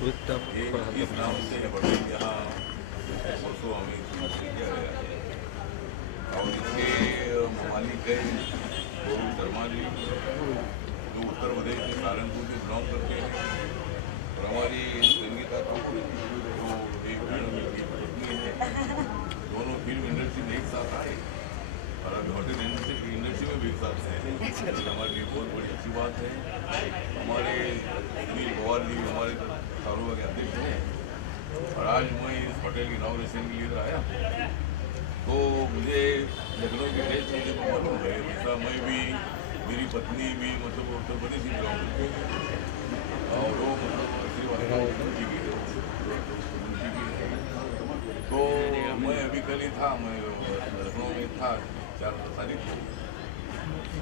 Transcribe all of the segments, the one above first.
इस नाम से बड़े यहाँ परसों हमें किया गया है और इसके मालिक है गौरव शर्मा जी, जो उत्तर प्रदेश के सहारनपुर से बिलोंग करते हैं। और हमारी संगीता ठाकुर जो एक मैडम की पत्नी है, दोनों फिल्म इंडस्ट्री में एक साथ आए और अभी होटल इंडस्ट्री में भी एक साथ हैं। हमारे लिए बहुत बड़ी अच्छी बात है। हमारे सुनील पवार जी हमारे कारोबार के अध्यक्ष हैं और आज मैं इस होटल की इनॉग्रेशन के लिए आया, तो मुझे लखनऊ की टेस्ट मुझे तो मालूम है। वैसा मैं भी, मेरी पत्नी भी मतलब उत्तर प्रदेश की बिलोंग करती है और वो मतलब उनकी की है। तो मैं अभी कल ही था, मैं लखनऊ में था 4 तारीख को।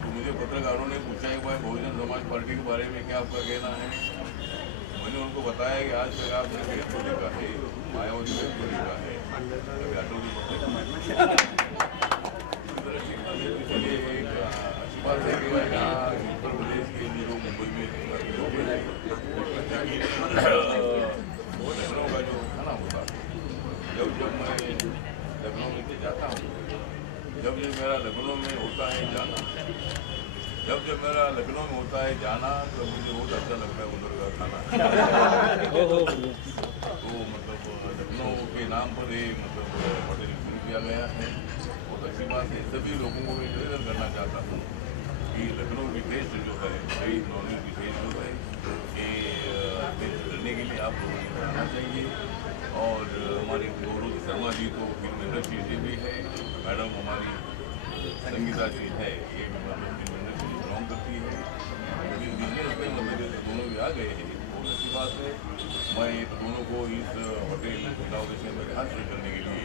तो मुझे पत्रकारों ने पूछा कि भाई बहुजन समाज पार्टी के बारे में क्या आपका कहना है। मैंने उनको बताया कि आज तक आपने भेद को देखा है, मायावती भेद को देखा है, चलिए एक अच्छी बात है कि यहाँ उत्तर प्रदेश के लोग मुंबई में लखनऊ का जो खाना होता है, जब मैं लखनऊ में जाता हूँ, जब मेरा लखनऊ में होता है जाना, जब मेरा लखनऊ में होता है जाना, तो मुझे बहुत अच्छा लगता है उधर का खाना। तो मतलब लखनऊ के नाम पर ही मतलब होटल शुरू किया गया है, बहुत अच्छी बात है। सभी लोगों को मैं निवेदन करना चाहता हूँ कि लखनऊ की टेस्ट जो है, कई नॉनवेज की टेस्ट जो है, ये टेस्ट करने के लिए आप लोगों को आना चाहिए। और हमारे गौरव शर्मा जी तो फिल्म इंडस्ट्री से भी है, मैडम हमारी संगीता जी है, ये भी मतलब फिल्म इंडस्ट्री बिलोंग करती है। बिजनेस में मतलब दोनों भी आ गए हैं, बहुत अच्छी बात है। मैं दोनों को इस होटल इनॉग्रेशन में हासिल करने के लिए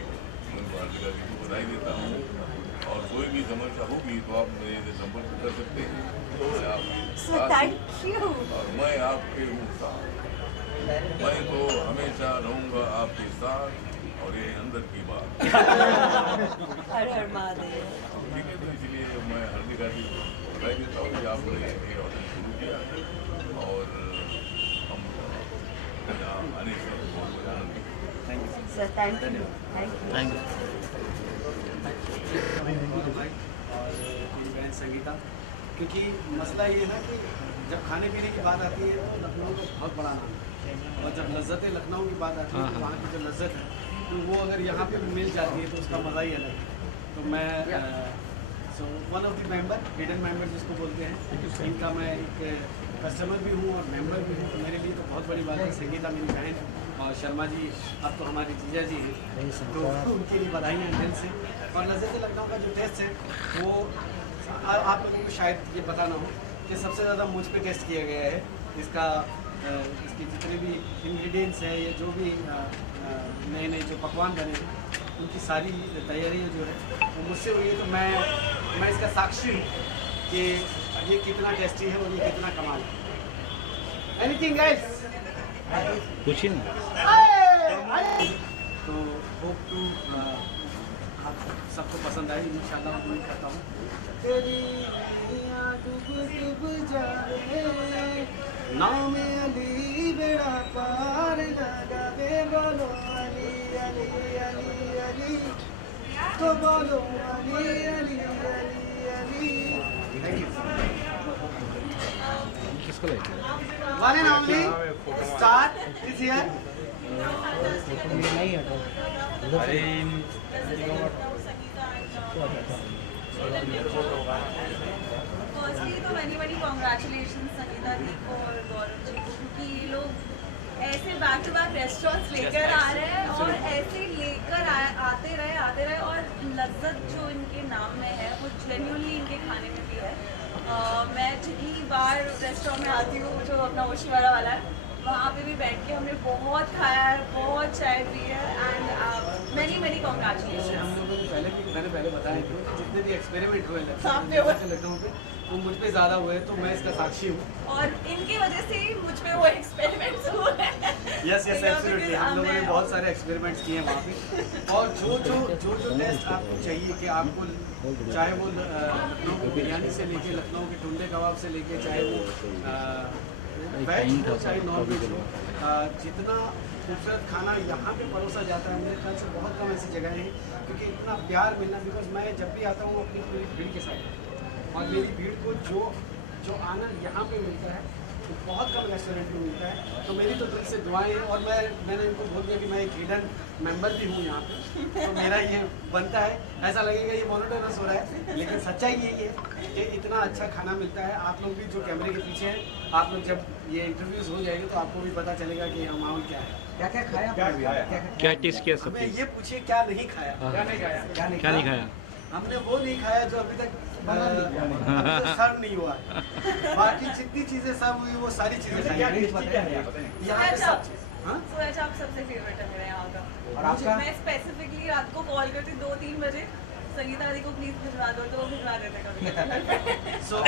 उनको हार्दिक हार्दिक बधाई देता हूँ। और कोई भी समस्या होगी तो आप मेरे से संपर्क कर सकते हैं, तो मैं आपके साथ हूँ और मैं आपके हूँ साथ। मैं तो हमेशा रहूँगा आपके साथ, और ये अंदर की बात। हर हर महादेव। ठीक है, तो इसलिए मैं हार्दिक हार्दिक बधाई देता हूँ कि आपने ये होटल शुरू किया और हम यहाँ आने से बहुत आनंद। Thank you sir, thank you, thank you. भाई और मेरी बहन संगीता, क्योंकि मसला ये है ना कि जब खाने पीने की बात आती है तो लखनऊ का बहुत बड़ा नाम है, और जब लज्जत लखनऊ की बात आती है तो वहाँ की जो लज्जत है तो वो अगर यहाँ पे मिल जाती है तो उसका मज़ा ही अलग है। तो मैं so one of the member, hidden member जिसको बोलते हैं, इनका मैं एक कस्टमर भी हूँ और मेंबर भी हूँ। तो मेरे लिए तो बहुत बड़ी बात है। संगीता मेरी बहन और शर्मा जी अब तो हमारे जीजा जी हैं, तो उनके लिए बधाइयाँ दिल से। और लज्जत लखनऊ का जो टेस्ट है वो आप लोगों को शायद ये पता ना हो कि सबसे ज़्यादा मुझ पे टेस्ट किया गया है। इसका इसके जितने भी इंग्रेडिएंट्स हैं, ये जो भी नए नए जो पकवान बने हैं, उनकी सारी तैयारियाँ जो है वो मुझसे हुई है। तो मैं इसका साक्षी हूँ कि ये कितना टेस्टी है और ये कितना कमाल है। एनीथिंग एल्स पूछिए ना। तो होप टू आप सबको पसंद आई, इंशाल्लाह उम्मीद करता हूँ। तेरी डूब डूब जाए नाम अली बेड़ा पार लगावे, बोलो अली अली अली अली, तो बोलो अली अली अली अली। Thank you. किसको like One and only star is here. Firstly तो मैनी कॉन्ग्रेचुलेशन संगीता जी को और गौरव जी को, क्योंकि ये लोग ऐसे बैक टू बैक रेस्टोरेंट्स लेकर आ रहे हैं और ऐसे लेकर आते रहे और लज्जत जो इनके नाम में है वो जेन्युइनली इनके खाने में भी है। मैं जितनी बार रेस्टोरेंट में आती हूँ, जो अपना ओशीवाला वाला है, वहाँ पे भी बैठ के हमने बहुत खाया है, बहुत चाय पी है। And many congratulation. हम लोगों ने मैंने पहले बताया कि जितने भी एक्सपेरिमेंट हुए लखनऊ पे वो मुझ पे ज़्यादा हुए, तो मैं इसका साक्षी हूँ। और इनकी वजह से ही मुझ पे वो एक्सपेरिमेंट्स हुए हैं। यस एब्सोल्युटली, हम लोगों ने बहुत सारे एक्सपेरिमेंट्स किए हैं वहाँ पे। और जो टेस्ट आपको चाहिए कि आपको, चाहे वो लखनऊ की बिरयानी से लेके, लखनऊ के टुंडे कबाब से लेके, चाहे वो वेज टाइम था हो चाहे सर, नॉन कभी वेज हो, कभी। जितना खूबसूरत खाना यहाँ पे परोसा जाता है मेरे ख्याल से बहुत कम ऐसी जगह हैं, क्योंकि इतना प्यार मिलना, बिकॉज मैं जब भी आता हूँ अपनी पूरी भीड़ के साथ, और मेरी भीड़ को जो आनंद यहाँ पे मिलता है तो बहुत कम रेस्टोरेंट में मिलता है। तो मेरी तो दिल से दुआएं हैं, और मैंने इनको बोल दिया कि मैं एक हिडन मेंबर भी हूँ यहाँ पे, तो मेरा ये बनता है। ऐसा लगेगा ये मोनोटोनस हो रहा है, लेकिन सच्चाई यही है कि इतना अच्छा खाना मिलता है। आप लोग भी जो कैमरे के पीछे हैं, आप लोग जब ये इंटरव्यूज़ हो जाएंगे तो आपको भी पता चलेगा कि हम माहौल क्या है। क्या क्या खाया आपने? क्या टेस्ट किया सब हमें चीज़? ये पूछिए क्या नहीं खाया। हाँ। क्या नहीं खाया? क्या नहीं खाया? हमने वो नहीं खाया जो अभी तक सर्व नहीं हुआ है। बाकी जितनी चीजें सर्व हुई वो सारी चीजें खाई। यहाँ पे सब चीज़। हाँ? सूरज आप सबसे फेवरेट है मेरे यहाँ का। और आपका? मैं स्पेसिफिकली रात को कॉल करती 2-3 बजे, संगीता दी को प्लीज भिजवा दो, तो वो भिजवा देते कभी। So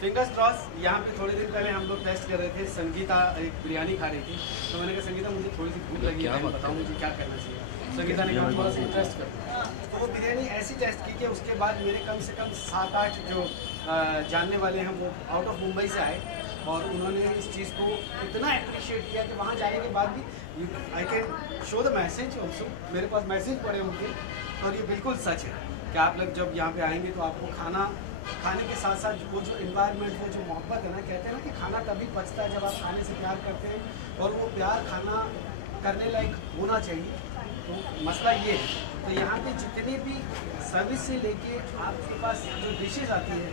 fingers cross. यहाँ पे थोड़े दिन पहले हम लोग टेस्ट कर रहे थे, संगीता एक बिरयानी खा रही थी, तो मैंने कहा संगीता मुझे थोड़ी सी भूख लगी है, बताओ मुझे क्या करना चाहिए। संगीता ने कहा थोड़ा सा टेस्ट कर, तो वो बिरयानी ऐसी टेस्ट की कि उसके बाद मेरे कम से कम 7-8 जो जानने वाले हैं वो आउट ऑफ मुंबई से आए, और उन्होंने इस चीज़ को इतना अप्रिशिएट किया कि वहाँ जाने के बाद भी I can show the message also, मेरे पास मैसेज पड़े उनके, और ये बिल्कुल सच है कि आप लोग जब यहाँ पे आएंगे तो आपको खाने के साथ साथ वो जो इन्वायरमेंट, वो जो मोहब्बत है ना, कहते हैं ना कि खाना तभी पचता है जब आप खाने से प्यार करते हैं, और वो प्यार खाना करने लायक होना चाहिए। तो मसला ये है, तो यहाँ पे जितने भी सर्विस से लेके आपके पास जो डिशेज आती है,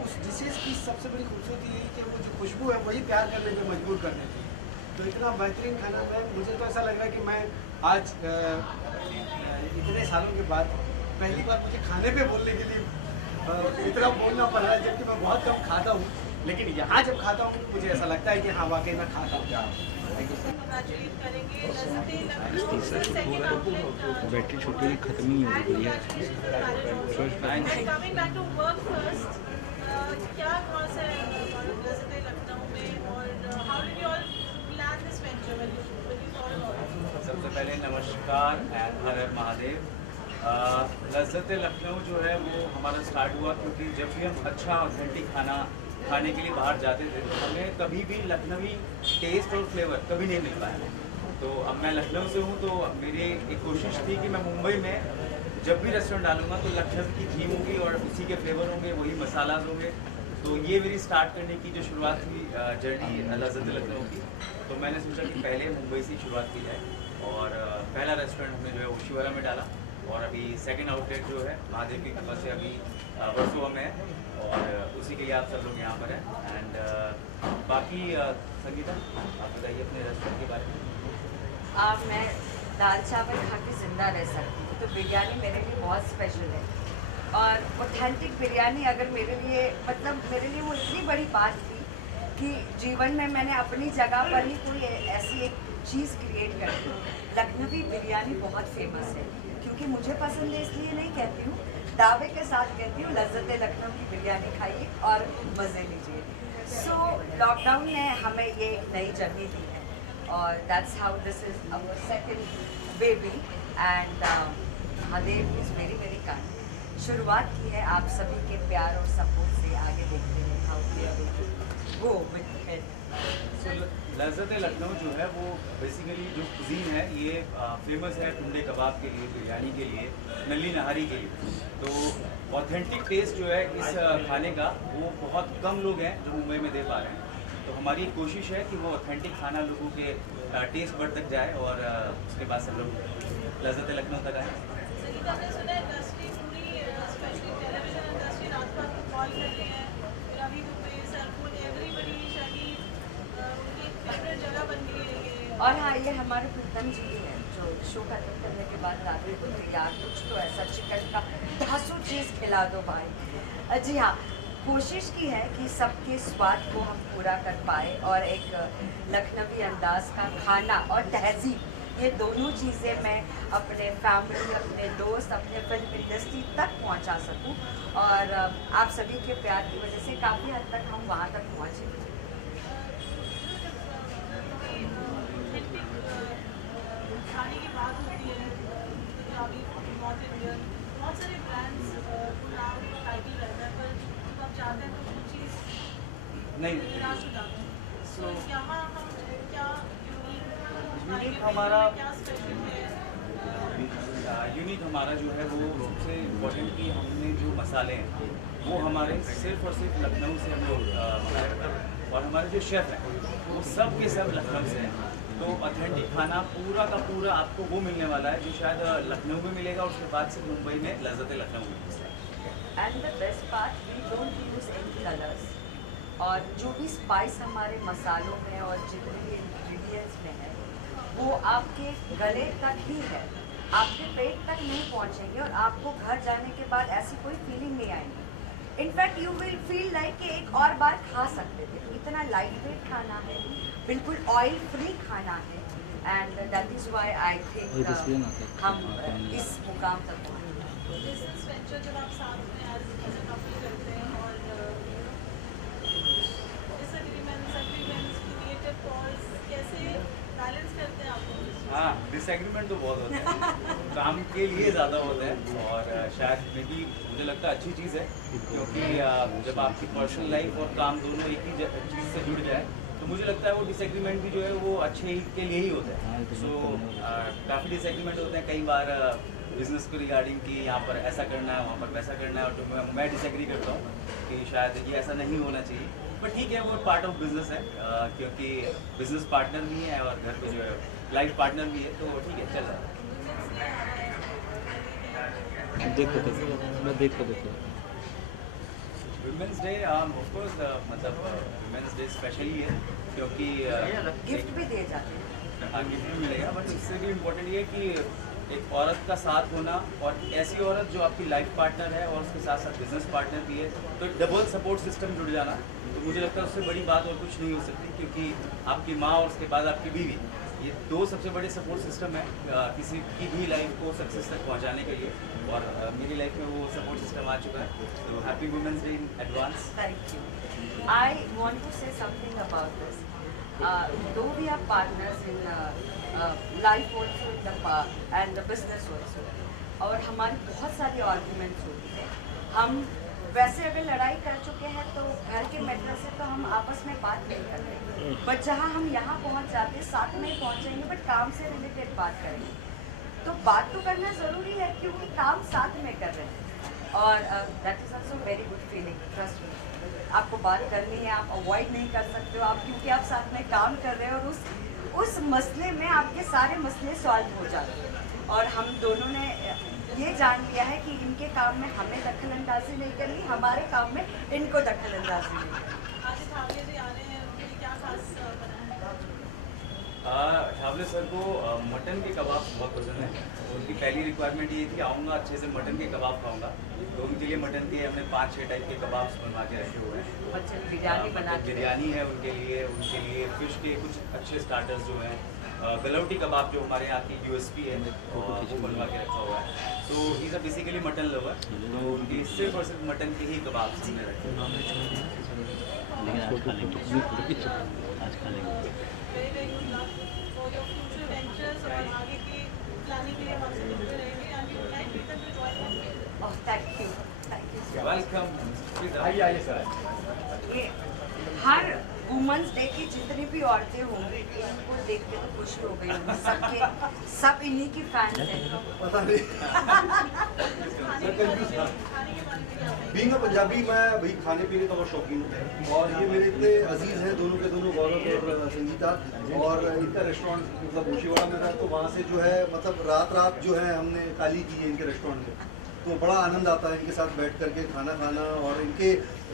उस डिशेज की सबसे बड़ी खूबसूरती यही कि वो जो खुशबू है वही प्यार करने पे मजबूर कर देती है। तो इतना बेहतरीन खाना मुझे तो ऐसा लग रहा है कि मैं आज इतने सालों के बाद पहली बार मुझे खाने पे बोलने के लिए इतना बोलना पड़ रहा है, जबकि मैं बहुत कम खाता हूँ, लेकिन यहाँ जब खाता हूँ तो मुझे ऐसा लगता है कि हाँ वाकई मैं खाता हूँ। Congratulate करेंगे तीसरा शूट हो रहा है, बैटरी छोटी नहीं, खत्म ही हो रही है। Coming back to work first, क्या कौन सा लज़्ज़त लखनऊ में, और how did you all plan this venture when you thought about it? सबसे पहले नमस्कार एंड हर हर महादेव। लज़्ज़त लखनऊ जो है वो हमारा स्टार्ट हुआ क्योंकि जब भी हम अच्छा ऑथेंटिक खाना खाने के लिए बाहर जाते थे तो हमें कभी भी लखनवी टेस्ट और फ्लेवर कभी नहीं मिल पाया। तो अब मैं लखनऊ से हूँ, तो मेरी एक कोशिश थी कि मैं मुंबई में जब भी रेस्टोरेंट डालूंगा तो लखनऊ की थीम होगी और उसी के फ्लेवर होंगे, वही मसालाज होंगे। तो ये मेरी स्टार्ट करने की जो शुरुआत हुई जर्नी लज़्ज़त लखनऊ की, तो मैंने सोचा कि पहले मुंबई से शुरुआत की जाए, और पहला रेस्टोरेंट हमने जो है ओशीवाला में डाला, और अभी सेकंड आउटलेट जो है महादेव की कृपा से अभी वर्सोवा में है, और उसी के लिए आप सब लोग यहाँ पर हैं। एंड बाकी संगीता आप बताइए अपने रेस्टोरेंट के बारे में। मैं दाल चावल खा के ज़िंदा रह सकती हूँ, तो बिरयानी मेरे लिए बहुत स्पेशल है। और ऑथेंटिक बिरयानी अगर मेरे लिए वो इतनी बड़ी बात थी कि जीवन में मैंने अपनी जगह पर ही कोई ऐसी एक चीज़ क्रिएट कर दी। लखनवी बिरयानी बहुत फेमस है, क्योंकि मुझे पसंद है इसलिए नहीं कहती हूँ, दावे के साथ कहती हूँ, लज़्ज़त लखनऊ की बिरयानी खाइए और मज़े लीजिए। सो लॉकडाउन ने हमें ये एक नई जर्नी दी है, और that's how this is our second baby, and Mahadev is very very kind. शुरुआत की है आप सभी के प्यार और सपोर्ट से, आगे देखते हैं हाउ वो विद इट। लज़्ज़त लखनऊ जो है वो बेसिकली जो कुजीन है ये फेमस है टुंडे कबाब के लिए, बिरयानी के लिए, नली नहारी के लिए। तो ऑथेंटिक टेस्ट जो है इस खाने का वो बहुत कम लोग हैं जो मुंबई में दे पा रहे हैं। तो हमारी कोशिश है कि वो ऑथेंटिक खाना लोगों के टेस्ट बड तक जाए, और उसके बाद सब लोग लज़्ज़त लखनऊ तक आए। संगीता ने सुना है इंडस्ट्री पूरी, स्पेशली टेलीविजन इंडस्ट्री रात को आपको कॉल कर रही है, रवि दुबे, सरफुल, एवरीबडी, शादी उनकी फेवरेट जगह बन गई है ये। और हाँ, ये हमारे प्रीतम जी भी हैं जो शो खत्म करने के बाद रात को बोलते यार कुछ तो ऐसा चिकन का 10 चीज़ खिला दो भाई। जी हाँ, कोशिश की है कि सबके स्वाद को हम पूरा कर पाए, और एक लखनवी अंदाज का खाना और तहजीब, ये दोनों चीज़ें मैं अपने फैमिली, अपने दोस्त, अपने फिल्म इंडस्ट्री तक पहुंचा सकूं, और आप सभी के प्यार की वजह से काफ़ी हद तक हम वहाँ तक पहुँचे। खाने की बात होती है, पंजाबी, नॉर्थ इंडियन, बहुत सारे ब्रांड्स पुलाव टाइटल रहता है, पर जब आप चाहते हैं तो वो चीज़ नहीं, निराश हो जाते हैं। So यहाँ हम क्या यूनिक हमारा क्या स्पेशल है? यूनिक हमारा जो है वो सबसे इम्पोर्टेंट कि हमने जो मसाले हैं वो हमारे सिर्फ और सिर्फ लखनऊ से हम लोग मंगाए मतलब और हमारे जो शेफ़ हैं वो सब के सब लखनऊ से हैं। तो ऑथेंटिक खाना पूरा का पूरा आपको वो मिलने वाला है जो शायद लखनऊ में मिलेगा, उसके बाद से मुंबई में लज़्ज़त लखनऊ में मिलता है। And the best part we don't use any colours, और जो भी स्पाइस हमारे मसालों में और जितने भी इंग्रेडिएंट्स में है वो आपके गले तक ही है, आपके पेट तक नहीं पहुंचेंगे और आपको घर जाने के बाद ऐसी कोई फीलिंग नहीं आएगी। In fact you will feel like कि एक और बार खा सकते थे, इतना लाइट वेट खाना है, बिल्कुल ऑयल फ्री खाना है। And that is why I think हम इस मुकाम तक पहुँचे। बिजनेस वेंचर जब आप साथ में एज अ कपल करते हैं और डिसएग्रीमेंट्स एग्रीमेंट्स क्रिएटिव कॉल्स कैसे बैलेंस करते हैं आप लोग? हाँ, डिसएग्रीमेंट तो बहुत होते हैं, काम के लिए ज़्यादा होते हैं और शायद मे बी मुझे लगता है अच्छी चीज़ है क्योंकि जब आपकी पर्सनल लाइफ और काम दोनों एक ही चीज़ से जुड़ जाए तो मुझे लगता है वो डिसएग्रीमेंट भी जो है वो अच्छे ही के लिए ही होते हैं। सो काफ़ी डिसएग्रीमेंट होते हैं कई बार बिजनेस को रिगार्डिंग कि यहाँ पर ऐसा करना है वहाँ पर वैसा करना है, और तो मैं डिसएग्री करता हूँ कि शायद ये ऐसा नहीं होना चाहिए, बट ठीक है वो पार्ट ऑफ बिजनेस है क्योंकि बिजनेस पार्टनर भी है और घर पे जो है लाइफ पार्टनर भी है, तो ठीक है चल रहा है। देखो वुमेंस डे ऑफ कोर्स मतलब वुमेंस डे स्पेशल ही है क्योंकि गिफ्ट भी दिए जाते हैं। हाँ गिफ्ट भी मिलेगा, बट इससे भी इम्पोर्टेंट ये है कि एक औरत का साथ होना और ऐसी औरत जो आपकी लाइफ पार्टनर है और उसके साथ साथ बिजनेस पार्टनर भी है, तो डबल सपोर्ट सिस्टम जुड़ जाना, तो मुझे लगता है उससे बड़ी बात और कुछ नहीं हो सकती क्योंकि आपकी माँ और उसके बाद आपकी बीवी, ये दो सबसे बड़े सपोर्ट सिस्टम है किसी की भी लाइफ को सक्सेस तक पहुंचाने के लिए, और मेरी लाइफ में वो सपोर्ट सिस्टम आ चुका है। तो happy women's day in advance. Thank you. I want to say something about this. Though we are partners in life also in the and the business also, और हमारी बहुत सारी आर्ग्यूमेंट्स होती है। हम वैसे अगर लड़ाई कर चुके हैं तो घर के मैटर से तो हम आपस में बात नहीं करते, बट जहाँ हम यहाँ पहुँच जाते साथ में ही पहुँचेंगे बट काम से रिलेटेड बात करेंगे। तो बात तो करना ज़रूरी है क्योंकि काम साथ में कर रहे हैं, और that is also very good feeling. Trust me, आपको बात करनी है, आप अवॉइड नहीं कर सकते हो आप, क्योंकि आप साथ में काम कर रहे हो और उस मसले में आपके सारे मसले सॉल्व हो जाते हैं। और हम दोनों ने ये जान लिया है कि इनके काम में हमें दखल अंदाजी नहीं करनी, हमारे काम में इनको दखल अंदाजी नहीं करनी। आज ठाकरे जी आ रहे हैं, उनके लिए क्या खास बनाया है? ठावले सर को मटन के कबाब बहुत पसंद है, तो उनकी पहली रिक्वायरमेंट ये थी आऊँगा अच्छे से मटन के कबाब खाऊंगा, तो उनके लिए मटन के हमने 5-6 टाइप के कबाब्स बनवा के रखे हुए हैं। मटन बिरयानी बना के बिरयानी है उनके लिए फिश के कुछ अच्छे स्टार्टर्स जो हैं, गलौटी कबाब जो हमारे यहाँ की यूएसपी है वो बनवा के रखा हुआ है। तो is a basically mutton lover, तो उनकी सिर्फ और सिर्फ मटन के ही कबाब हमने रखे हैं। Very very good luck for your future ventures और आगे की प्लानिंग के लिए हम आपसे मिलते रहेंगे and we would like people to join. Oh thank you welcome, please आइए सर। ये हर वुमेंस डे की जितनी भी औरतें होंगी इनको देख के तो खुशी हो गई होगी, सबके सब इन्हीं की फैन हैं। पता नहीं। खाने के बारे में क्या है? बीइंग अ पंजाबी मैं भाई खाने पीने का बहुत शौकीन हूँ, और ये मेरे इतने अजीज़ हैं दोनों के दोनों, गौरव और संगीता, और इनका रेस्टोरेंट मतलब भूशीवाड़ा में था, तो वहाँ से जो है मतलब रात जो है हमने खाली की है इनके रेस्टोरेंट में, तो बड़ा आनंद आता है इनके साथ बैठ करके खाना खाना और इनके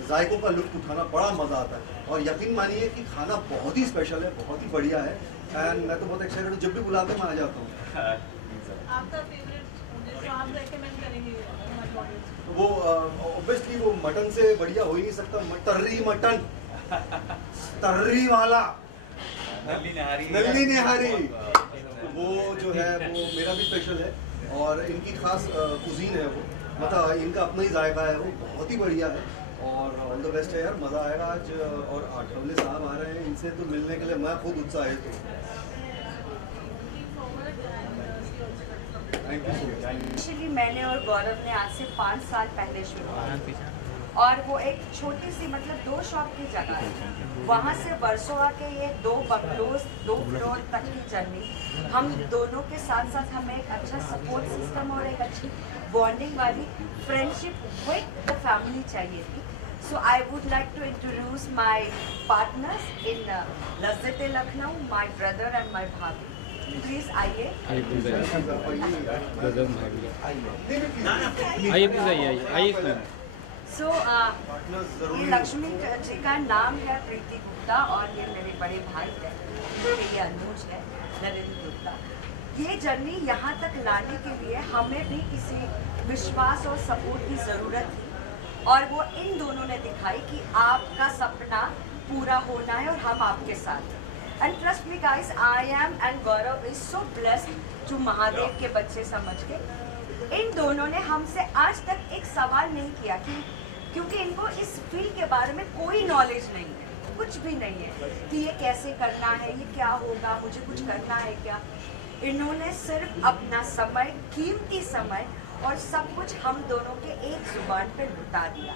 जायकों का लुत्फ़ उठाना, बड़ा मज़ा आता है। और यकीन मानिए कि खाना बहुत ही स्पेशल है, बहुत ही बढ़िया है, एंड मैं तो बहुत एक्साइटेड हूँ, जब भी बुलाते मैं आ जाता हूँ। आपका फेवरेट जो आप रेकमेंड करेंगे हमारे ऑडियंस को? वो ऑब्वियसली वो मटन से बढ़िया हो ही नहीं सकता, तर्री मटन, तर्री वाला नल्ली निहारी, वो जो है वो मेरा भी स्पेशल है, और इनकी खास कुजीन है वो, मतलब इनका अपना ही जायका है, वो बहुत ही बढ़िया है, और ऑल द बेस्ट है यार, मज़ा आएगा आज। और ठावले साहब आ रहे हैं, इनसे तो मिलने के लिए मैं खुद उत्साहित हूँ। Thank you so much. Actually मैंने और गौरव ने आज से 5 साल पहले शुरू किया, और वो एक छोटी सी मतलब 2 शॉप की जगह है, वहाँ से वर्सोवा के ये 2 बंगलोज 2 फ्लोर तक की जर्नी हम दोनों के साथ साथ हमें एक अच्छा सपोर्ट सिस्टम और एक अच्छी बॉन्डिंग वाली फ्रेंडशिप विद द फैमिली चाहिए थी. So I would like to introduce my partners in Lazzat-e Lucknow, my brother and my bhabhi. Please आइए. आइए प्लीज आइए. So ये लक्ष्मी जी का नाम है प्रीति गुप्ता और ये मेरे बड़े भाई हैं, ये अनुज है नरेंद्र गुप्ता. ये जर्नी यहाँ तक लाने के लिए हमें भी किसी विश्वास और सपोर्ट की ज़रूरत थी और वो इन दोनों ने दिखाई कि आपका सपना पूरा होना है और हम आपके साथ हैं. And trust me guys, I am and Gaurav is so blessed जो महादेव के बच्चे समझ के इन दोनों ने हमसे आज तक एक सवाल नहीं किया कि क्योंकि इनको इस फील्ड के बारे में कोई नॉलेज नहीं है, कुछ भी नहीं है कि ये कैसे करना है, ये क्या होगा, मुझे कुछ करना है क्या. इन्होंने सिर्फ अपना समय, कीमती समय और सब कुछ हम दोनों के एक जुबान पे लुटा दिया.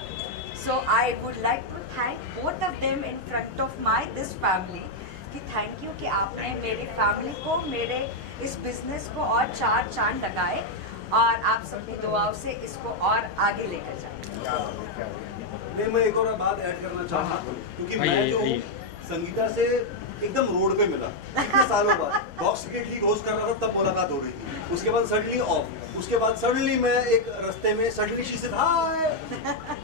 So I would like to thank both of them in front of my this family कि थैंक यू कि आपने मेरी फैमिली को, मेरे इस बिजनेस को और 4 चांद लगाए और आप सबकी दुआओं से इसको और आगे लेकर जाए. नहीं, मैं एक और बात ऐड करना चाहूँगा क्योंकि मैं जो संगीता से एकदम रोड पे मिला इतने सालों बाद. बॉक्स क्रिकेट लीग होस्ट कर रहा था तब मुलाकात हो रही थी. उसके बाद सडनली ऑफ, उसके बाद सडनली मैं एक रास्ते में सडनली शी सेड हाय.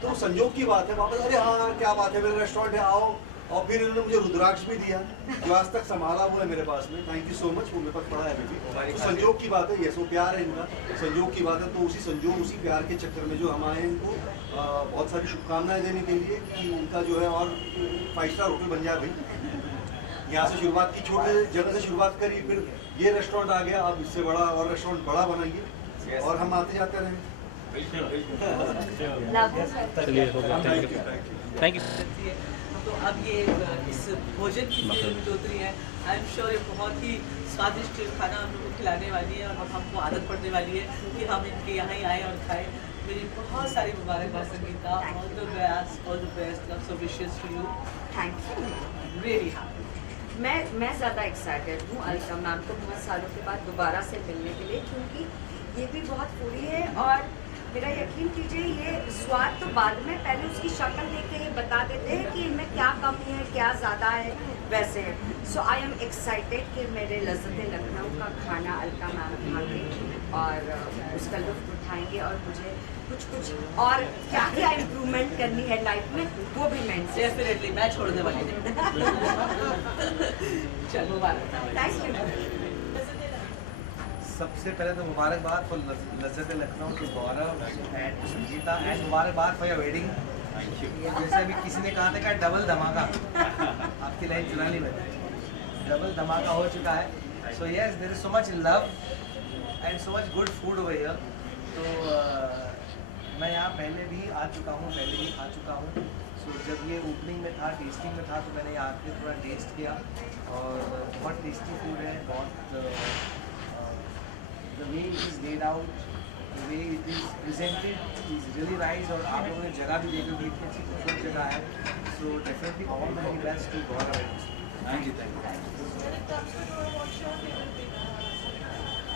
तो संजोग की बात है वापस, अरे हाँ क्या बात है, मेरा रेस्टोरेंट है आओ. और फिर इन्होंने मुझे रुद्राक्ष भी दिया जो आज तक संभाला हुआ है मेरे पास में. Thank you so much. वो मेरे पास पड़ा है अभी भी. तो संजोग की बात है, ये सो प्यार है इनका, संजोग की बात है. तो उसी संजोग, उसी प्यार के चक्कर में जो हम आए हैं इनको बहुत सारी शुभकामनाएं देने के लिए कि उनका जो है और 5 स्टार होटल बन जाए भाई. यहाँ से शुरुआत की, छोटे जगह से शुरुआत करी, फिर ये रेस्टोरेंट आ गया, अब इससे बड़ा और रेस्टोरेंट बड़ा बनाइए और हम आते जाते रहें. चलिए हो गया. Thank you. तो अब ये इस भोजन की फील्ड में जो उतरी है, आई एम श्योर ये बहुत ही स्वादिष्ट खाना हम लोग को खिलाने वाली है और हमको आदत पड़ने वाली है कि हम इनके यहाँ ही आएँ और खाएँ. मेरी बहुत सारी मुबारकबाद Sangeeta. All the best, so wishes to you. Thank you. Really happy. मैं ज़्यादा एक्साइटेड हूँ अलका मैम को बहुत सालों के बाद दोबारा से मिलने के लिए, क्योंकि ये भी बहुत पूरी है और मेरा यकीन कीजिए ये स्वाद तो बाद में, पहले उसकी शक्ल देख के ये बता देते हैं कि इनमें क्या कमी है क्या ज़्यादा है वैसे है. सो आई एम एक्साइटेड कि मेरे लज़्ज़त-ए लखनऊ का खाना अलका मैम खाएंगे और उसका लुत्फ़ उठाएंगे और मुझे कुछ और क्या क्या इम्प्रूवमेंट करनी है लाइफ में वो भी मैं डेफिनेटली मैं छोड़ने वाली नहीं. चलो मुबारक. Thank you. सबसे पहले तो मुबारकबाद फॉर लज़्ज़त-ए लखनऊ के गौरव एंड संगीता एंड मुबारकबाद फॉर योर वेडिंग. जैसे अभी किसी ने कहा था कि डबल धमाका, आपकी लाइन चुरा ली मैंने, डबल धमाका हो चुका है. So yes, there is so much love and so much good food over here. तो मैं यहाँ पहले भी आ चुका हूँ, पहले भी खा चुका हूँ. सो जब ये ओपनिंग में था, टेस्टिंग में था, तो मैंने यहाँ आके थोड़ा टेस्ट किया और बहुत टेस्टी फूड है. बहुत the way it is laid out, the way it is presented is really nice. और आप लोगों ने जगह भी देखी होगी, इतनी अच्छी खूबसूरत जगह है. So definitely all the very best to Gaurav. Thank you.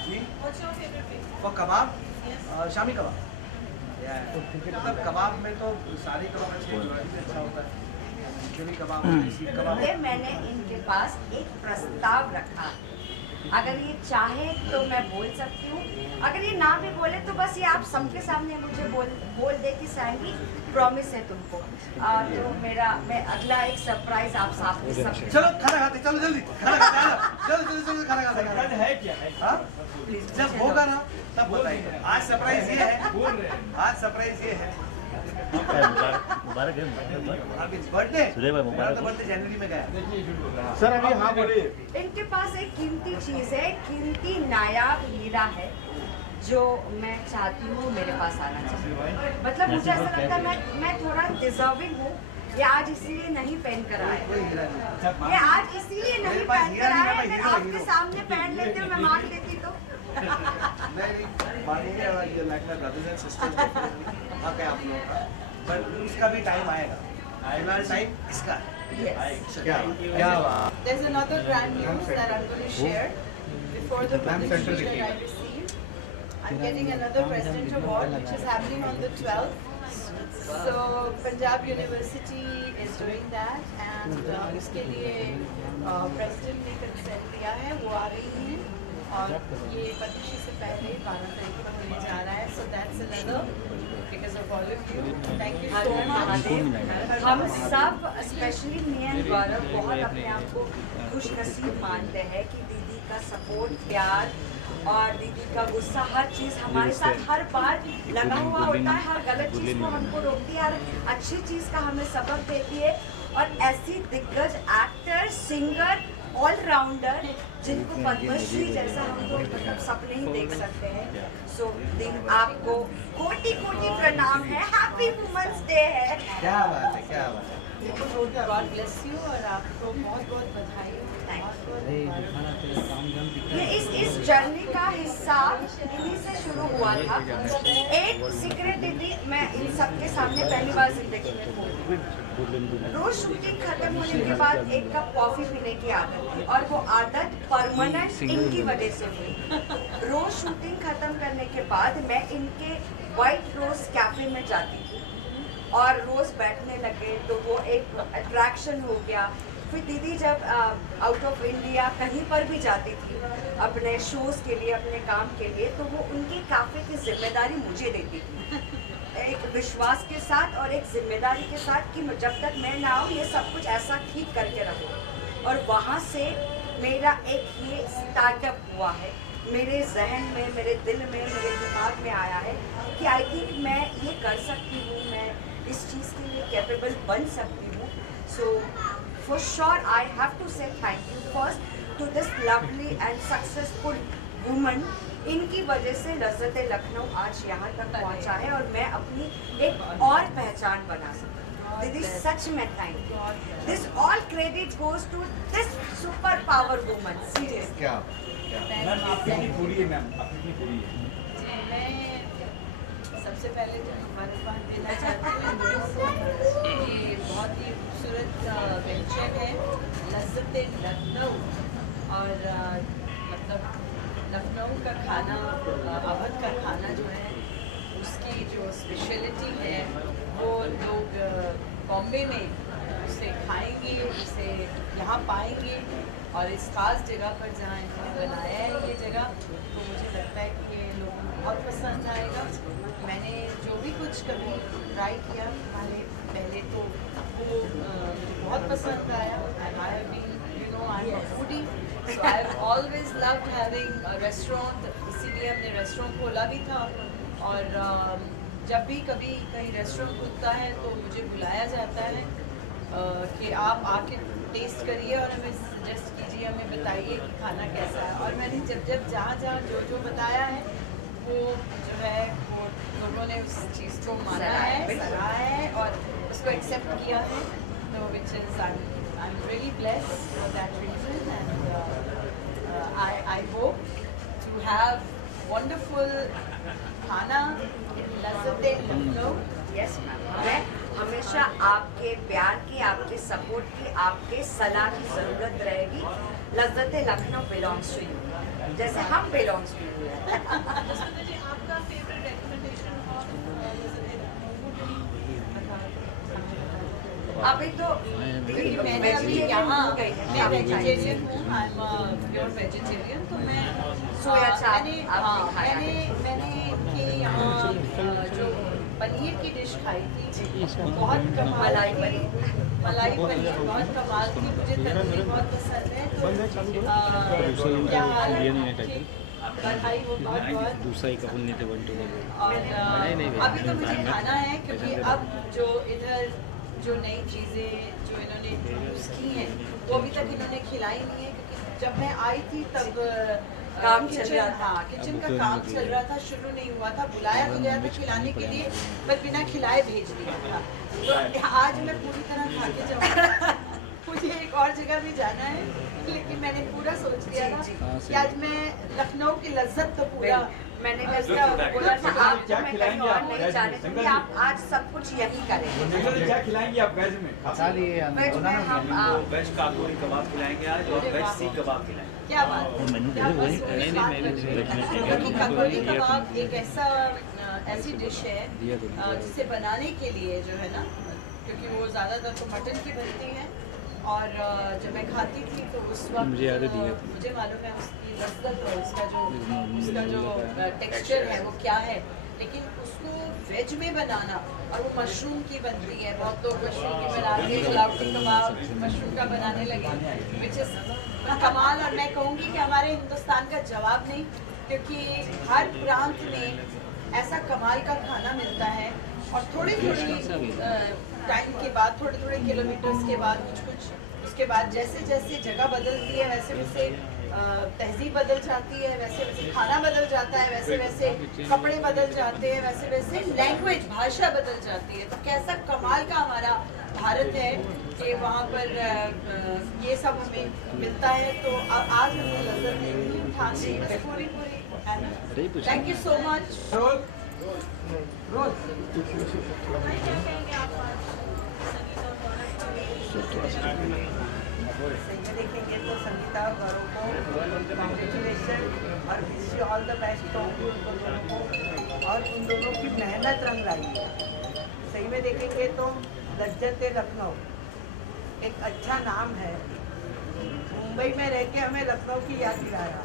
Ji. What's your favorite thing? For kebab, shami kebab. मतलब कबाब में तो सारे कबाब अच्छे हैं, जोड़ा भी अच्छा होता है, चिकन कबाब, सीख कबाब. ये मैंने इनके पास एक प्रस्ताव रखा, अगर ये चाहे तो मैं बोल सकती हूँ, अगर ये ना भी बोले तो बस ये आप सबके सामने मुझे बोल दे कि सायंगी प्रॉमिस है तुमको. तो मैं अगला एक सरप्राइज आप सबके सामने. चलो खाना खाते, चलो जल्दी खाना खाते, चलो खाना खाते. है क्या है? हाँ प्लीज जब होगा ना तब बताइए. आज सरप्राइज ये है, आज सरप्राइज ये है. मुबारक है. अब इट्स बर्थडे, मुबारक. बर्थडे जनवरी में गया. सर अभी हाँ बोलिए. इनके पास एक कीमती चीज़ है, कीमती नायाब हीरा है जो मैं चाहती हूँ मेरे पास आना चाहिए. मतलब मुझे ऐसा लगता है मैं थोड़ा डिजर्विंग हूँ. ये आज इसीलिए नहीं पहन कर आया, ये आज इसीलिए नहीं पहन कर आया. अगर आपके सामने पहन लेते हो, मैं मांग लेती तो. नहीं मानेंगे, ब्रदर्स एंड सिस्टर्स. हक है आप लोगों का. बट उसका भी टाइम आएगा, आने टाइम इसका क्या बात। There's another grand news that I'm going to share before the public that I received. I'm getting another President Award which is happening on the 12th. So Punjab University is doing that and उसके लिए President ने consent दिया है, वो आ रही हैं और ये पद्मश्री से पहले 12 तारीख को होने जा रहा है. So that's another because of all of you. Thank you so much. हम सब स्पेशली मी एंड गौरव बहुत अपने आप को खुशनसीब मानते हैं कि दीदी का सपोर्ट, प्यार और दीदी का गुस्सा, हर चीज़ हमारे साथ हर बार लगा हुआ होता है. हर गलत चीज़ को हमको रोकती है, हर अच्छी चीज़ का हमें सबक देती है. और ऐसी दिग्गज एक्टर, सिंगर, ऑलराउंडर जिनको पद्मश्री जैसा हम तो मतलब सपने ही देख सकते हैं. सो दिन आपको कोटि कोटि प्रणाम है. हैप्पी वुमेन्स डे है. क्या बात है, क्या बात है. God bless you और आपको बहुत बहुत बधाई. ये इस जर्नी का हिस्सा इन्हीं से शुरू हुआ था. एक सीक्रेट दीदी मैं इन सबके सामने पहली बार जिंदगी में बोली. रोज शूटिंग खत्म होने के बाद एक कप कॉफी पीने की आदत थी और वो आदत परमानेंट इनकी वजह से हुई. रोज शूटिंग खत्म करने के बाद मैं इनके व्हाइट रोज कैफे में जाती थी और रोज बैठने लगे तो वो एक अट्रैक्शन हो गया. फिर दीदी जब आउट ऑफ इंडिया कहीं पर भी जाती थी अपने शोज़ के लिए, अपने काम के लिए, तो वो उनकी काफ़े की जिम्मेदारी मुझे देती थी, एक विश्वास के साथ और एक जिम्मेदारी के साथ कि जब तक मैं ना आऊँ ये सब कुछ ऐसा ठीक करके रखूँ. और वहाँ से मेरा एक ये स्टार्टअप हुआ है. मेरे जहन में, मेरे दिल में, मेरे दिमाग में आया है कि आई थिंक मैं ये कर सकती हूँ, मैं इस चीज़ के लिए कैपेबल बन सकती हूँ. सो for sure I have to say thank you first to this lovely and successful woman. इनकी वजह से लज़्ज़त लखनऊ आज यहाँ तक पहुँचा है और मैं अपनी एक और पहचान बना सकती. दीदी सच में thank you. This all credit goes to this super power woman. Serious. क्या मैम आप कितनी पूरी है, मैम आप कितनी पूरी है? मैं सबसे पहले तो मुबारकबाद देना चाहती हूँ. ये बहुत ही खूबसूरत वेंचर है लज़्ज़त लखनऊ और मतलब लखनऊ का खाना, अवध का खाना जो है उसकी जो स्पेशलिटी है वो लोग बॉम्बे में उसे खाएंगे, उसे यहाँ पाएंगे. और इस खास जगह पर जहाँ इन्होंने बनाया है ये जगह, तो मुझे लगता है कि ये लोगों को बहुत पसंद आएगा. मैंने जो भी कुछ कभी ट्राई किया हमारे पहले तो वो मुझे बहुत पसंद आया. I have been, you know, I am a foodie, so I have always loved having a restaurant. इसीलिए हमने रेस्टोरेंट खोला भी था. और जब भी कभी कहीं रेस्टोरेंट खुलता है तो मुझे बुलाया जाता है कि आप आके टेस्ट करिए और हमें सजेस्ट कीजिए, हमें बताइए कि खाना कैसा है. और मैंने जब जहाँ जो बताया है वो जो है वो लोगों ने उस चीज़ को माना है, सराहा है और उसको एक्सेप्ट किया है. तो which is I am really blessed for that reason. And I hope to have wonderful khana in Lazzat Lucknow. Yes ma'am. मैं हमेशा आपके प्यार की, आपके सपोर्ट की, आपके सलाह की ज़रूरत रहेगी. लज़्ज़त लखनऊ बिलोंग्स टू यू जैसे हम बिलोंग्स टू यू. आपका फेवरेट रिकमेंडेशन ऑफ अभी तो मैंने अभी यहाँ मैं वेजिटेरियन हूँ. I am pure vegetarian. तो मैं सोया चाप मैंने कि यहाँ जो पनीर की डिश खाई थी बहुत कमाल. मलाई पनीर बहुत कमाल थी. मुझे तंदूरी बहुत पसंद है. तो क्या हाल है? बधाई हो बहुत बहुत. दूसरा ही कपल नहीं थे वन टू. और अभी तो मुझे खाना है क्योंकि अब जो इधर जो नई चीज़ें जो इन्होंने यूज़ की हैं वो अभी तक इन्होंने खिलाई नहीं है. क्योंकि जब मैं आई थी तब काम चल रहा था, किचन का काम चल रहा था, शुरू नहीं हुआ था. बुलाया तो गया था खिलाने के लिए बस बिना खिलाए भेज दिया था. तो आज मैं पूरी तरह खा के जाऊँगा. मुझे एक और जगह भी जाना है लेकिन मैंने पूरा सोच लिया था कि आज मैं लखनऊ की लज्जत तो पूरा मैंने वैसे बोला था आप तो मैं कहीं और नहीं जाने दूंगी, आप आज सब कुछ यही करेंगे। क्या खिलाएंगे आप वेज में? वेज में हम वेज काकोरी कबाब खिलाएंगे आज और वेज सीख कबाब खिलाएंगे। क्या बात और मैंने क्या देखो वही बात है। नहीं नहीं क्योंकि ककड़ी मैं कबाब एक ऐसी डिश है जिसे बनाने के लिए जो है ना, क्योंकि वो ज़्यादातर तो मटन की बनती है और जब मैं खाती थी तो उस वक्त मुझे याद है दिया। मुझे मालूम है उसकी लज्जत और उसका जो टेक्सचर है वो क्या है, लेकिन उसको वेज में बनाना और वो मशरूम की बनती है, बहुत लोग मशरूम की बनाते हैं, गुलावटी कबाब मशरूम का बनाने लगे, विच इज़ कमाल। और मैं कहूँगी कि हमारे हिंदुस्तान का जवाब नहीं, क्योंकि हर प्रांत में ऐसा कमाल का खाना मिलता है और थोड़ी टाइम के बाद, थोड़े किलोमीटर्स के बाद कुछ उसके बाद जैसे जैसे जगह बदलती है वैसे वैसे तहजीब बदल जाती है, वैसे वैसे खाना बदल जाता है, वैसे वैसे कपड़े बदल जाते हैं, वैसे वैसे लैंग्वेज भाषा बदल जाती है। तो कैसा कमाल का हमारा भारत है कि वहाँ पर ये सब हमें मिलता है। तो आज हमें लज्जत नहीं उठानी पूरी। Thank you so much. देखेंगे तो संगीता और गौरव को कॉन्ग्रेचुलेशन और wish you all the best उनको दोनों को, और उन दोनों की मेहनत रंग लाई है। सही में देखेंगे तो लज्जत लखनऊ एक अच्छा नाम है। मुंबई में रह के हमें लखनऊ की याद दिलाया।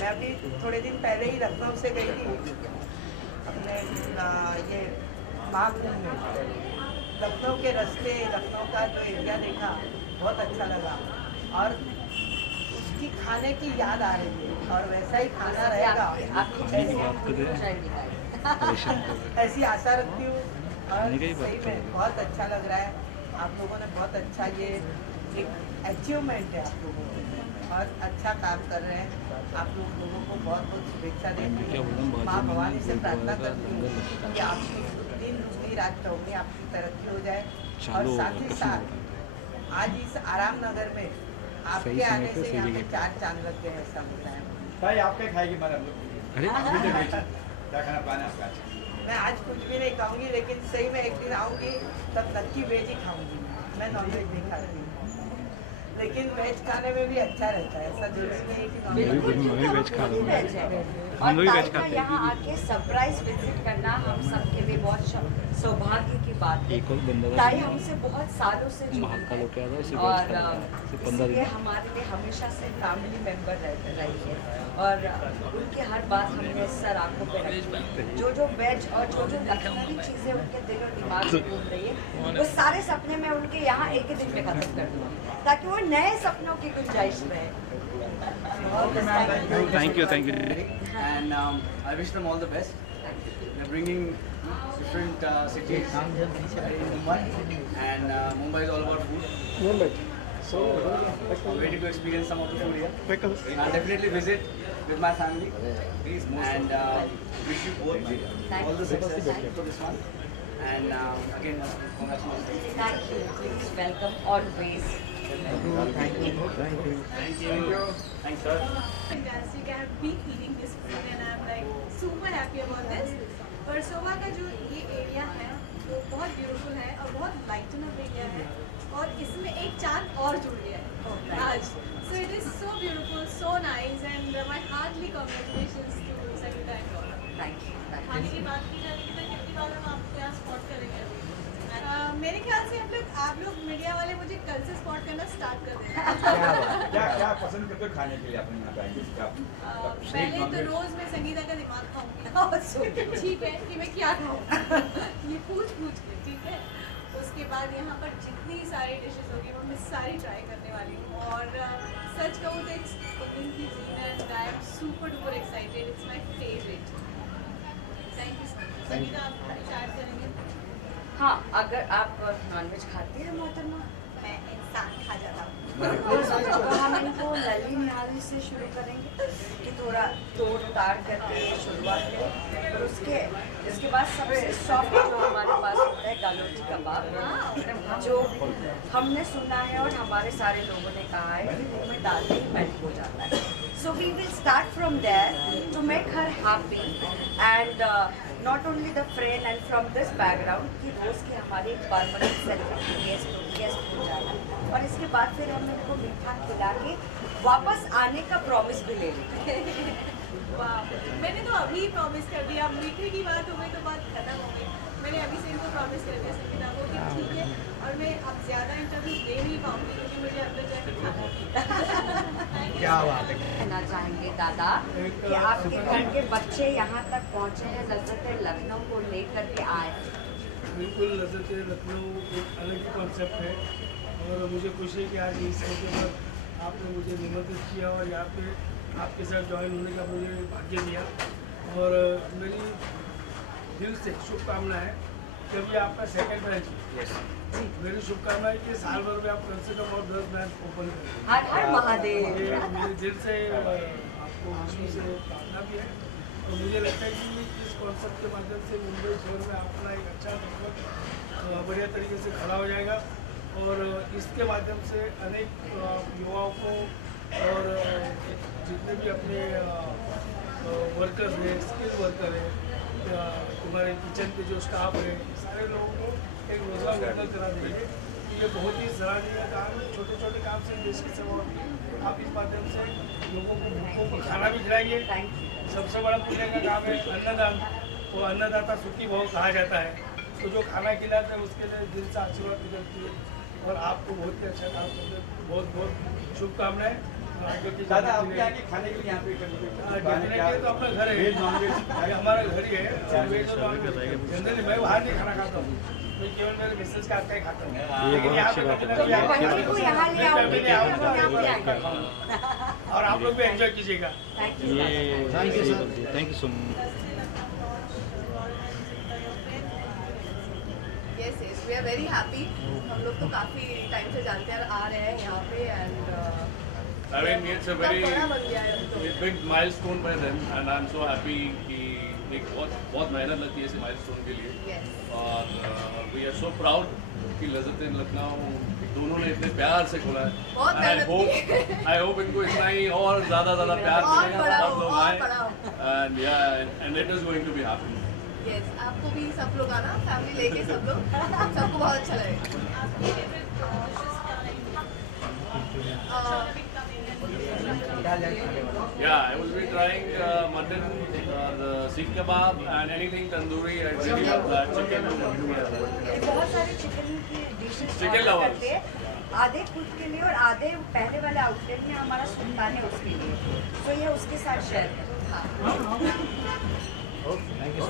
मैं अभी थोड़े दिन पहले ही लखनऊ से गई थी अपने ये महाकुंभ में। लखनऊ के रास्ते, लखनऊ का जो एरिया देखा बहुत अच्छा लगा और उसकी खाने की याद आ रही है और वैसा ही खाना रहेगा ऐसी आशा रखती हूँ। और सही में बहुत अच्छा लग रहा है, आप लोगों ने बहुत अच्छा ये एक अचीवमेंट है आप लोगों को और अच्छा काम कर रहे हैं। आप लोगों को बहुत बहुत शुभेच्छा देती हूँ। माँ भवानी से प्रार्थना करती हूँ कि आपकी दिन दूसरी रात चौगनी आपकी तरक्की हो जाए और साथ ही साथ आज इस आराम नगर में आपके आने से यहाँ पे 4 चांद लग गए, ऐसा होता है। भाई आप क्या खाएगी मैडम? क्या खाना प्लान है आपका? मैं आज कुछ भी नहीं खाऊंगी, लेकिन सही में एक दिन आऊंगी तब नक्की वेज ही खाऊंगी। मैं नॉनवेज नहीं खाती, लेकिन वेज खाने में भी अच्छा रहता है। ऐसा जरूरी नहीं है कि वेज खा लो। और ताई का यहाँ आके सरप्राइज विजिट करना हम सबके लिए बहुत सौभाग्य की बात है। ताई हमसे बहुत सालों से जुड़ी है और इसलिए हमारे लिए हमेशा से फैमिली मेंबर रही है और उनकी हर बात हमने सर आंखों पे रखी। जो वेज और जो लखनवी चीज़ें उनके दिल और दिमाग में घूम रही है वो सारे सपने में उनके यहाँ एक ही दिन में खत्म कर दूँ ताकि वो नए सपनों की गुंजाइश रहे। Thank you. And I wish them all the best. They're bringing different cities in Mumbai, and Mumbai is all about food. So I'm waiting to experience some of the food here. I'll definitely visit with my family, and wish you both all the success for this one. And again, congratulations. Thank you. Please welcome always. Thank you. Thanks sir. Fantastic. I have been eating this food and I'm like super happy about this. Versova का जो ये area है वो बहुत beautiful है और बहुत lighten up area है और इसमें एक चांद और जुड़ गया है आज। So it is so beautiful, so nice, and my heartily congratulations to Sangeeta and Gaurav. Thank you. खाने की बात की जाएगी तो कितनी बार हम आपको यहाँ स्पॉट करेंगे? मेरे ख्याल से आप लोग मीडिया वाले मुझे कल से स्पॉट करना स्टार्ट कर देना। क्या पसंद करते हो खाने के लिए अपने यहाँ पे आएंगे? पहले तो रोज मैं संगीता का दिमाग खाऊंगी, ठीक है, कि मैं क्या खाऊँ ये पूछ के, ठीक है। उसके बाद यहाँ पर जितनी सारी डिशेस होगी वो मैं सारी ट्राई करने वाली हूँ और सच कहूँ तो इट्स कुकिंग की gene and I am super duper excited. It's my favourite. Thank you so much. Sangeeta आप कुछ ऐड करेंगे? हाँ, अगर आप नॉनवेज खाती हैं मोहतरमा मैं इंसान खा जाता हूँ। तो हम इनको लली निहारी से शुरू करेंगे कि थोड़ा तोड़ ताड़ करके शुरुआत करें, और इसके बाद सबसे सॉफ्ट जो हमारे पास होता है गालोटी कबाब, जो हमने सुना है और हमारे सारे लोगों ने कहा है कि मुंह में डालते ही मेल्ट हो जाता है। So we will start from there to make her happy and not only the friend and from this background कि रोज़ की हमारी परमानेंट सेलिब्रिटी गेस्ट हो जाए, और इसके बाद फिर हम इनको मीठा खिला के वापस आने का प्रॉमिस भी ले लेंगे। वाह, मैंने तो अभी प्रॉमिस कर दिया, मीठे की बात हो गई तो बात खत्म हो गई। मैंने अभी से इनको प्रॉमिस कर दिया संगीता को कि ठीक है, और मैं अब ज़्यादा इंटरव्यू दे नहीं पाऊंगी क्योंकि मुझे अंदर जाके खाना क्या बात है। कहना चाहेंगे दादा कि आपके घर के बच्चे यहाँ तक पहुँचे हैं, लज्जत लखनऊ को लेकर के आए हैं। बिल्कुल, लज्जत लखनऊ एक अलग ही कॉन्सेप्ट है, और मुझे खुशी है कि आज इस मौके पर आपने मुझे निमंत्रित किया और यहाँ पे आपके साथ ज्वाइन होने का मुझे भाग्य दिया। और मेरी दिल से शुभकामना है कि अभी आपका सेकंड ब्रांच है, मेरी शुभकामना है कि साल भर में आप कम से कम और 10 ब्रांच ओपन करें। हर हर महादेव। ये मेरे दिल से आपको खुशी से प्रार्थना भी है, और मुझे लगता है कि इस कॉन्सेप्ट के माध्यम से मुंबई शहर में अपना एक अच्छा नेटवर्क बढ़िया तरीके से खड़ा हो जाएगा, और इसके माध्यम से अनेक युवाओं को और जितने भी अपने वर्कर्स हैं, स्किल वर्कर हैं, तुम्हारे किचन के जो स्टाफ है, सारे लोगों को एक रोजगार उपलब्ध करा देंगे। ये बहुत ही सराहनीय काम, छोटे छोटे काम से देश की सेवा होती है। आप इस माध्यम से लोगों को भूखों को खाना भी खिलाएंगे। सबसे बड़ा पुण्य का काम है अन्नदान, वो अन्नदाता सुखी भव कहा जाता है। तो जो खाना खिलाते हैं उसके लिए दिल से आशीर्वाद निकलती है, और आपको बहुत ही अच्छा काम करते हैं। बहुत बहुत शुभकामनाएं। दादा आपके आगे खाने के लिए यहाँ पे डेफिनेटली तो अपना घर है, ये हमारा घर ही है। वेज और नॉन वेज जनरली मैं बाहर नहीं खाना खाता हूँ, मैं केवल मेरे मिसेज का हाथ का ही खाता हूँ। लेकिन यहाँ पे और आप लोग भी एंजॉय कीजिएगा। Thank you so much. Yes, we are very happy. हम लोग तो काफ़ी टाइम से जानते हैं, आ रहे हैं यहाँ पे, and I mean, it's a very बड़ा बन गया है अब तो। big milestone by them, and I'm so happy कि एक बहुत मेहनत लगती है इस milestone के लिए। Yes. और we are so proud कि लज्जत लखनऊ दोनों ने इतने प्यार से खोला है। बहुत And I hope इनको इतना ही और ज़्यादा प्यार मिलेगा, आप लोग आए, and yeah, and it is going to be happening. Yes, आपको भी सब लोग आना, फैमिली लेके सब लोग, सबको बहुत अच्छा लगेगा। आपकी favorite dishes क्या है? Yeah, I will be trying mutton, the seekh kebab, and anything tandoori. I really love that chicken. बहुत सारे चिकन की डिशेस Chicken lovers. करते हैं, आधे खुद के लिए और आधे पहले वाले आउटलेट में हमारा सुल्तान है उसके लिए, तो ये उसके साथ शेयर करें। Thank you.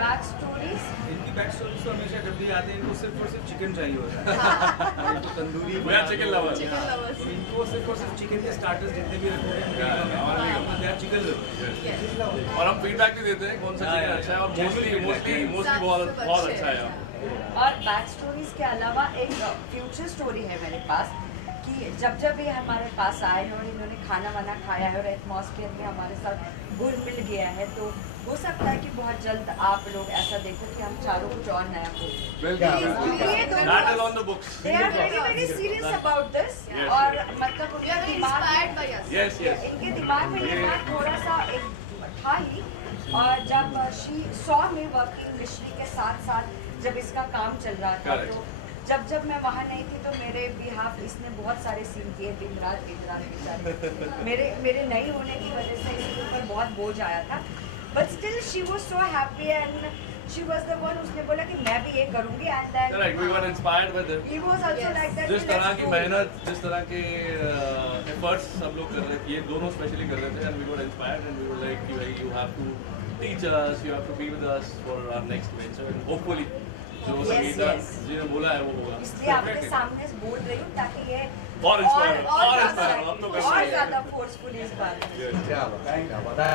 बैक स्टोरीज इनकी बैक स्टोरीज तो हमेशा जब भी आते हैं इनको सिर्फ और सिर्फ चिकन चाहिए होता है। इनको tandoori We are chicken lovers. Chicken lovers. तो इनको सिर्फ और सिर्फ चिकन के स्टार्टर्स जितने भी रखोगे चिकन Yes. और हम फीडबैक भी देते हैं कौन सा चिकन अच्छा है, और मोस्टली बहुत अच्छा है। और बैक स्टोरीज के अलावा एक फ्यूचर स्टोरी है मेरे पास कि जब ये हमारे पास आए हैं और इन्होंने खाना वाना खाया है और एटमॉस्फेयर में हमारे साथ घुल मिल गया है, तो हो सकता है कि बहुत जल्द आप लोग ऐसा देखो कि हम चारों कुछ और नया हो। That is on the books. They are very serious about this, Yes, और yes. मतलब We are उनके very दिमाग inspired by us. Yes, yes. इनके दिमाग में ये बात थोड़ा सा एक था ही, और जब शी सॉ में वर्किंग मिश्री के साथ साथ जब इसका काम चल रहा था, Correct. तो जब मैं वहाँ नहीं थी तो मेरे बिहाफ इसने बहुत सारे सीन किए, दिन रात बेचारे मेरे नहीं होने की वजह से इसके ऊपर बहुत बोझ आया था, but still she was so happy and she was the one, उसने बोला कि मैं भी ये करूँगी, and that Correct. We were inspired by them. He was also like that. जिस तरह की मेहनत, जिस तरह के एफर्ट्स सब लोग कर रहे थे, ये दोनों स्पेशली कर रहे थे, and we were inspired and we were like कि भाई you have to teach us, you have to be with us for our next venture, and hopefully जो संगीता जी ने बोला है वो होगा। इसलिए आपके सामने बोल रही हूँ ताकि ये और inspire, हम तो कर रहे हैं। और ज़्यादा फोर्सफुली इस बार। क्या बात है।